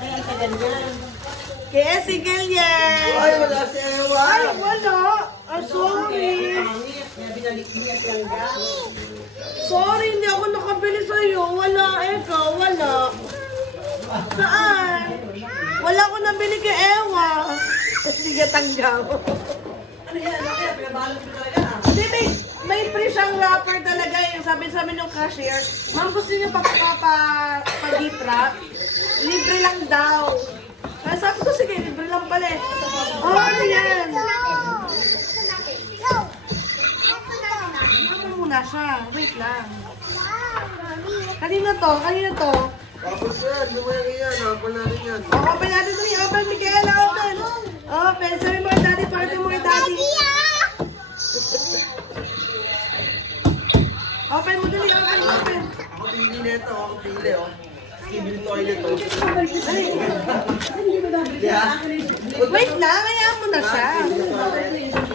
Ayan ka ganyan. Kaya si Gillian. Ay, wala si Ewa. Ay, wala. I'm sorry. Kaya binalik niya siyang daw. Sorry, hindi ako nakabili sa'yo. Wala, ikaw, wala. Saan? Wala ko nabili kay Ewa. Hindi ka tanggap. Ano yan? Kaya pinabalot mo talaga ah. Hindi, may free siyang wrapper talaga. Yung sabi sa amin ng cashier, ma'am, gusto niyo pa-gift wrap? Libre lang daw. Kaya sabi ko, sige, libre lang pala eh. Oh, ano yan? Ano muna siya? Wait lang. Kanina to? Kanina to? Tapos yan, lumayan yan. Hapon natin yan. Oh, open natin ito. Open, Michaela, open. Open. Sabi mo kay daddy, pakita mo kay daddy. Open mo dali, open. Ako pili nito. Ako pili, oh. Civil toilet, oh. Yeah. Wait lang, hayaan mo na siya.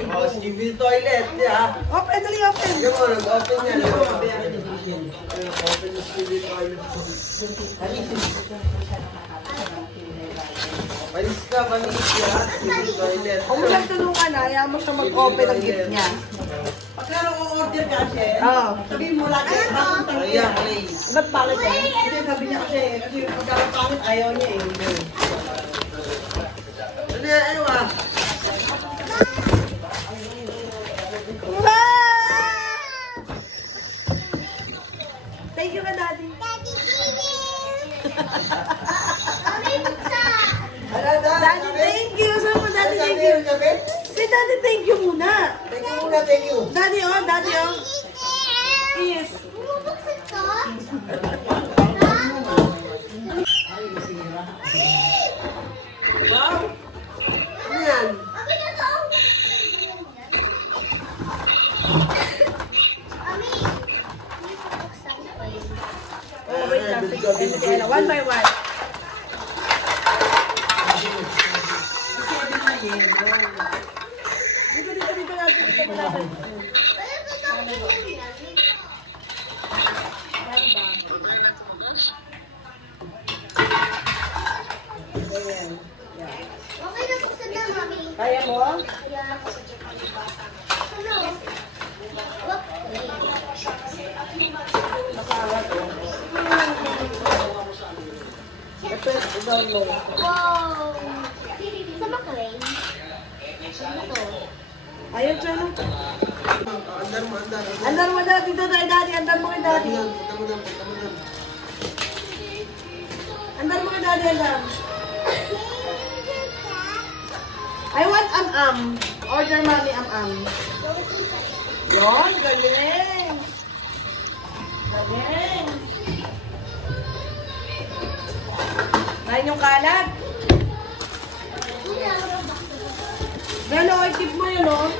Oh, civil toilet, yeah. Open, dali, open. Yung mo, nag-open yan. Open yung civil toilet. Palis ka, palis ka. Civil toilet. Kung mo siyang tulungan na, hayaan mo siya mag-open ang gift niya. Pagka order ka siya, Oo. sabihin mo lagi, bakit ang Ayan, play. Ba't pangit yan? Hindi, sabi niya kasi pagkakapangit ayaw niya eh. Ano yan, Ewa? Thank you ka, daddy. Daddy, thank you. Saan mo, daddy, thank you? Say, daddy, thank you muna. Thank you muna, thank you. Daddy, oh. Yes. Wow! Ano yan? Oh, wait lang. Sige, one by one. Dito natin. Kaya mo? Ito, download. Wow! Sama ka rin? Ayun, siya, no? Andar mo, andar. Andar mo na, dito kay daddy. Andar mo kay daddy. Punta mo doon, punta mo doon. Andar mo kay daddy, andar. I want am-am. Order mommy am-am. Yon, galing. Galing. Nahin yung kalat. Gano'n, i-tip mo yun, no?